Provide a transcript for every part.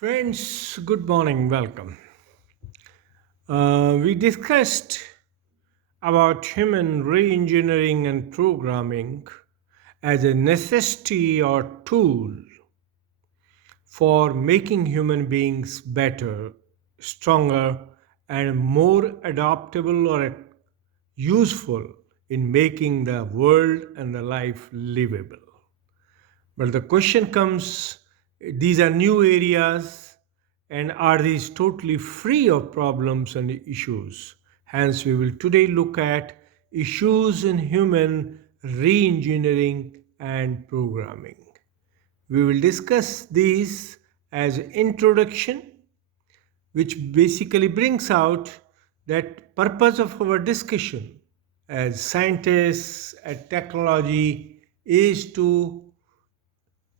Friends, good morning, welcome. We discussed about human re-engineering and programming as a necessity or tool for making human beings better, stronger, and more adaptable or useful in making the world and the life livable. But the question comes, these are new areas, and are these totally free of problems and issues? Hence, we will today look at issues in human re engineering and programming. We will discuss these as introduction, which basically brings out that purpose of our discussion as scientists at technology is to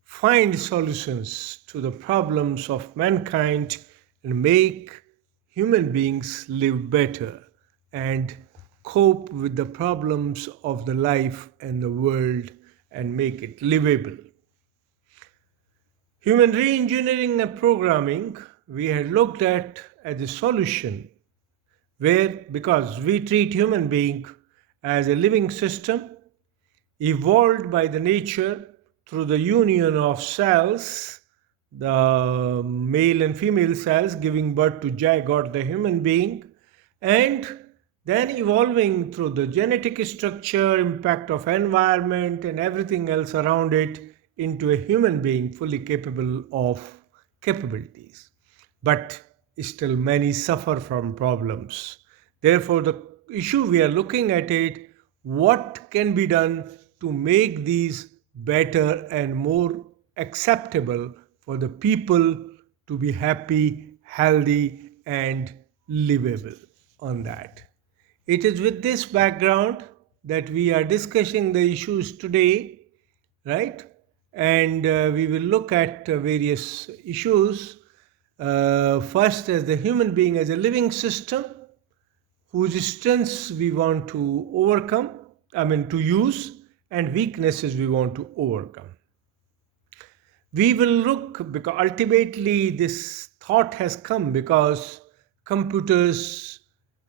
find solutions to the problems of mankind and make human beings live better and cope with the problems of the life and the world and make it livable. Human re-engineering and programming we had looked at as a solution where because we treat human being as a living system evolved by the nature through the union of cells, the male and female cells giving birth to zygote, the human being, and then evolving through the genetic structure, impact of environment, and everything else around it into a human being fully capable of capabilities. But still, many suffer from problems. Therefore, the issue we are looking at it, what can be done to make these better and more acceptable for the people to be happy, healthy, and livable on that. It is with this background that we are discussing the issues today, right? And we will look at various issues. First, as the human being as a living system, whose strengths we want to overcome, to use, and weaknesses we want to overcome. We will look because ultimately this thought has come because computers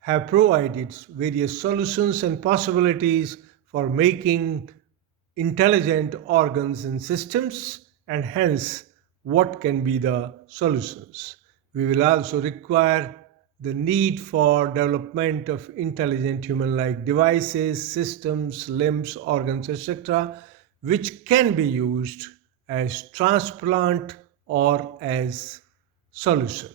have provided various solutions and possibilities for making intelligent organs and systems, and hence what can be the solutions. We will also require the need for development of intelligent human like devices, systems, limbs, organs, etc., which can be used as transplant or as solution.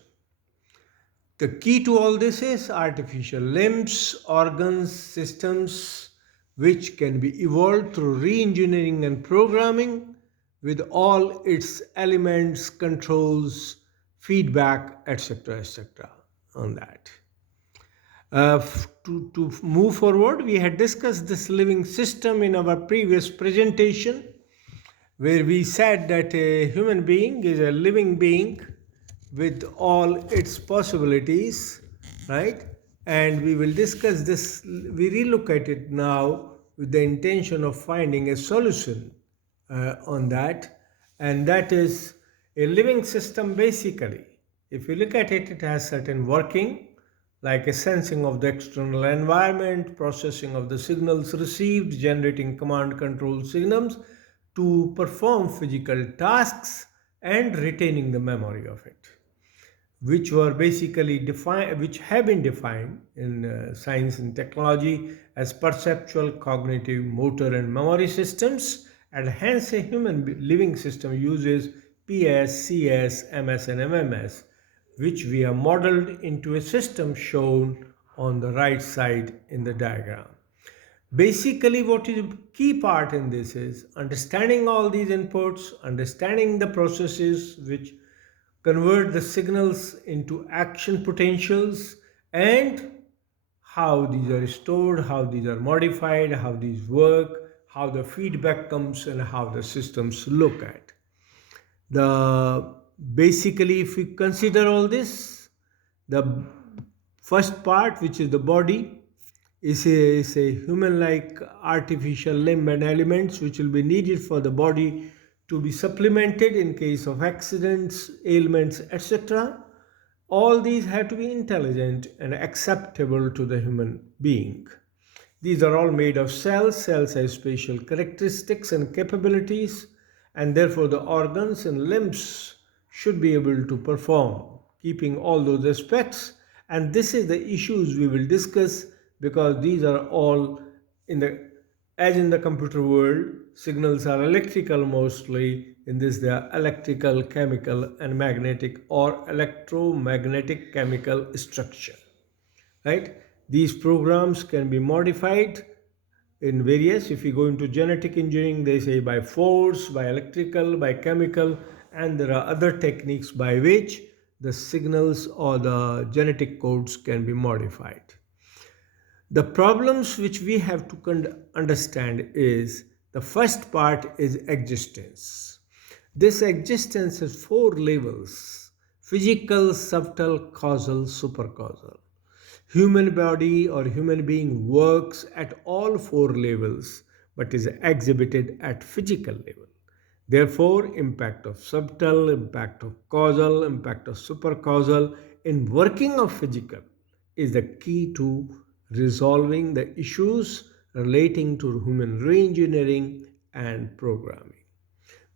The key to all this is artificial limbs, organs, systems which can be evolved through re-engineering and programming with all its elements, controls, feedback, etc. on that. To move forward, we had discussed this living system in our previous presentation where we said that a human being is a living being with all its possibilities, right? And we will discuss this, we relook at it now with the intention of finding a solution on that. And that is a living system basically. If you look at it, it has certain working, like a sensing of the external environment, processing of the signals received, generating command control signals to perform physical tasks, and retaining the memory of it, which were basically defined, which have been defined in science and technology as perceptual, cognitive, motor, and memory systems, and hence a human living system uses PS, CS, MS, and MMS, which we have modeled into a system shown on the right side in the diagram. Basically, what is a key part in this is understanding all these inputs, understanding the processes which convert the signals into action potentials, and how these are stored, how these are modified, how these work, how the feedback comes, and how the systems look at. The basically, if we consider all this, the first part, which is the body, is a human-like artificial limb and elements which will be needed for the body to be supplemented in case of accidents, ailments, etc. All these have to be intelligent and acceptable to the human being. These are all made of cells. Cells have special characteristics and capabilities, and therefore the organs and limbs should be able to perform, keeping all those aspects. And this is the issues we will discuss, because these are all in the, as in the computer world, signals are electrical mostly. In this, they are electrical, chemical, and magnetic or electromagnetic chemical structure. Right? These programs can be modified in various, if you go into genetic engineering, they say by force, by electrical, by chemical, and there are other techniques by which the signals or the genetic codes can be modified. The problems which we have to understand is, the first part is existence. This existence has four levels: physical, subtle, causal, supercausal. Human body or human being works at all four levels but is exhibited at physical level. Therefore, impact of subtle, impact of causal, impact of supercausal in working of physical is the key to resolving the issues relating to human reengineering and programming,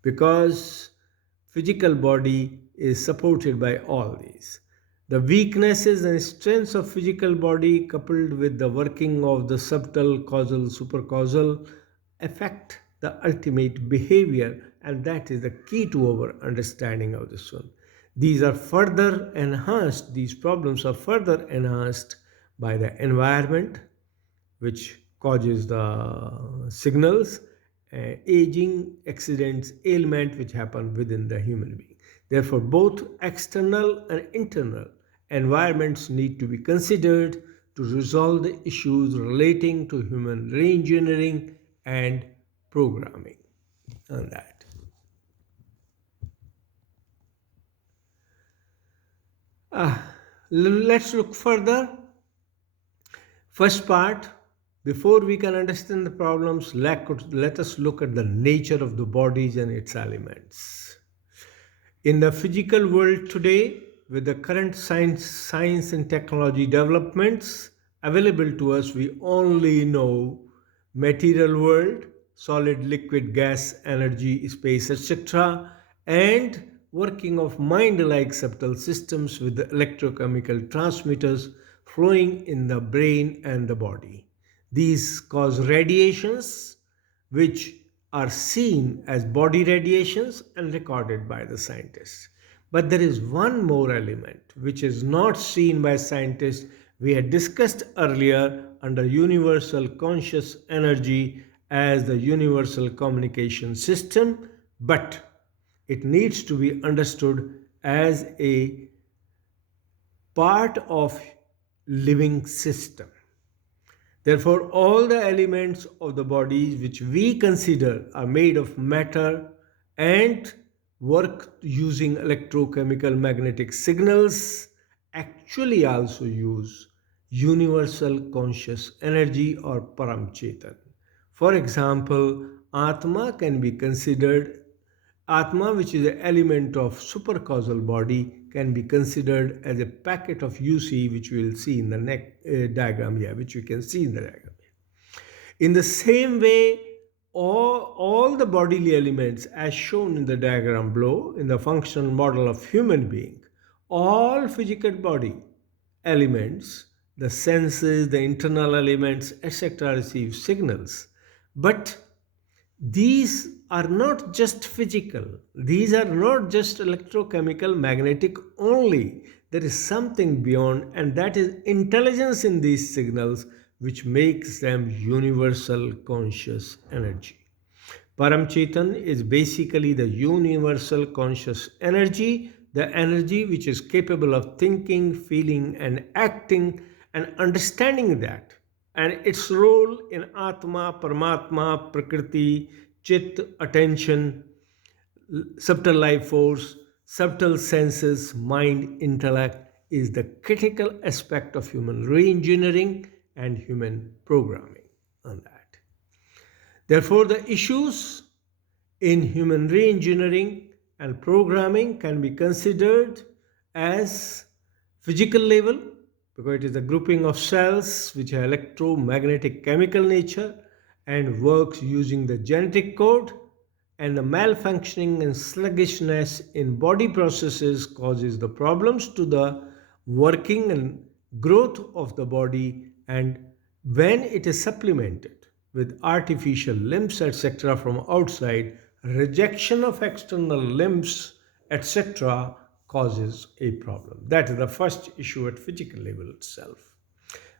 because physical body is supported by all these. The weaknesses and strengths of physical body coupled with the working of the subtle, causal, supercausal affect the ultimate behavior, and that is the key to our understanding of this one. These are further enhanced, these problems are further enhanced by the environment, which causes the signals, aging, accidents, ailment which happen within the human being. Therefore, both external and internal environments need to be considered to resolve the issues relating to human reengineering and programming on that. Let's look further. First part, before we can understand the problems, let us look at the nature of the bodies and its elements. In the physical world today, with the current science and technology developments available to us, we only know material world, solid, liquid, gas, energy, space, etc., and working of mind-like subtle systems with the electrochemical transmitters flowing in the brain and the body. These cause radiations which are seen as body radiations and recorded by the scientists. But there is one more element which is not seen by scientists. We had discussed earlier under universal conscious energy as the universal communication system, but it needs to be understood as a part of living system. Therefore, all the elements of the bodies which we consider are made of matter and work using electrochemical magnetic signals actually also use universal conscious energy or Paramchetan. For example, Atma can be considered, Atma, which is an element of supercausal body, can be considered as a packet of UC, which we will see in the next diagram here, which we can see in the diagram. In the same way, all the bodily elements as shown in the diagram below, in the functional model of human being, all physical body elements, the senses, the internal elements, etc., receive signals. But these are not just physical, these are not just electrochemical magnetic only. There is something beyond, and that is intelligence in these signals, which makes them universal conscious energy. Paramchetan is basically the universal conscious energy, the energy which is capable of thinking, feeling, and acting, and understanding that. And its role in Atma, Paramatma, Prakarti, Chit, attention, subtle life force, subtle senses, mind, intellect is the critical aspect of human reengineering and human programming on that. Therefore, the issues in human reengineering and programming can be considered as physical level, because it is a grouping of cells which are electromagnetic chemical nature and works using the genetic code, and the malfunctioning and sluggishness in body processes causes the problems to the working and growth of the body. And when it is supplemented with artificial limbs etc from outside, rejection of external limbs etc causes a problem. That is the first issue at physical level itself.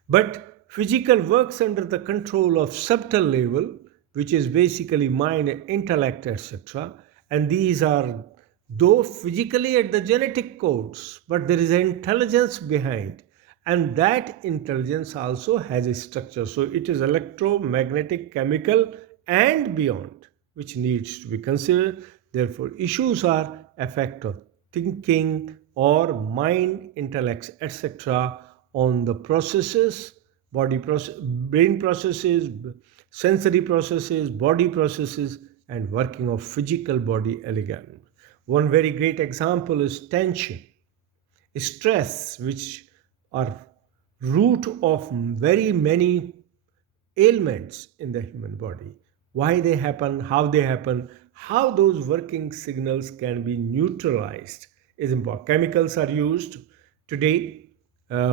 But physical works under the control of subtle level, which is basically mind, intellect, etc. And these are, though physically at the genetic codes, but there is an intelligence behind. And that intelligence also has a structure. So it is electromagnetic, chemical, and beyond, which needs to be considered. Therefore, issues are effect of thinking or mind, intellects, etc., on the processes, brain processes, sensory processes, body processes, and working of physical body elegant. One very great example is tension, stress, which are root of very many ailments in the human body. Why they happen, how those working signals can be neutralized is important. Chemicals are used today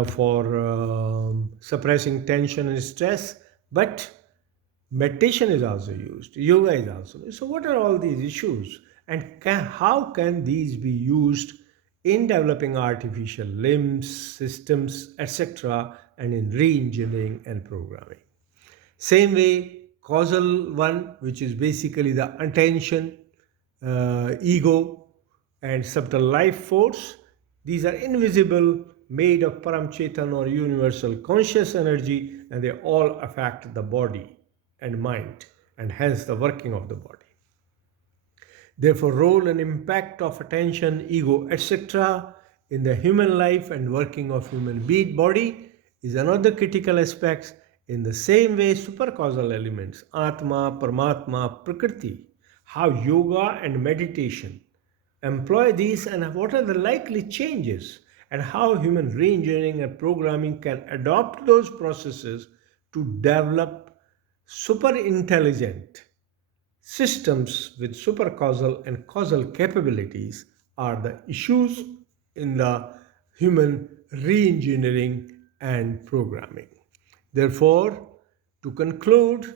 for suppressing tension and stress, but meditation is also used, yoga is also used. So what are all these issues, and how can these be used in developing artificial limbs, systems, etc., and in re-engineering and programming? Same way, causal one, which is basically the attention, ego, and subtle life force. These are invisible, made of Paramchetan or universal conscious energy, and they all affect the body and mind, and hence the working of the body. Therefore, role and impact of attention, ego, etc. in the human life and working of human being body is another critical aspect. In the same way, super-causal elements, Atma, Paramatma, Prakarti, how yoga and meditation employ these and what are the likely changes, and how human reengineering and programming can adopt those processes to develop super intelligent systems with supercausal and causal capabilities are the issues in the human reengineering and programming. Therefore, to conclude,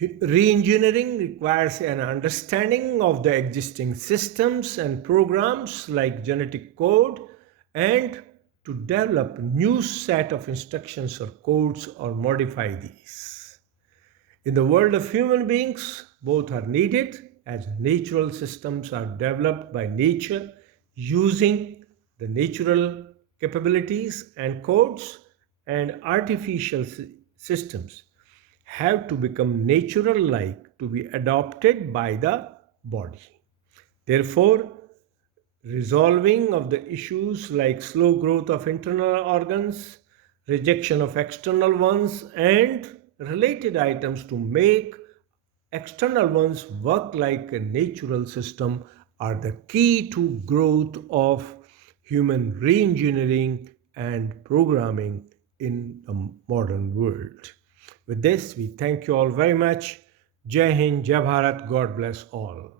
reengineering requires an understanding of the existing systems and programs like genetic code, and to develop new set of instructions or codes or modify these. In the world of human beings, both are needed as natural systems are developed by nature using the natural capabilities and codes, and artificial systems have to become natural like to be adopted by the body. Therefore, resolving of the issues like slow growth of internal organs, rejection of external ones, and related items to make external ones work like a natural system are the key to growth of human reengineering and programming in the modern world. With this, we thank you all very much. Jai Hind, Jai Bharat, God bless all.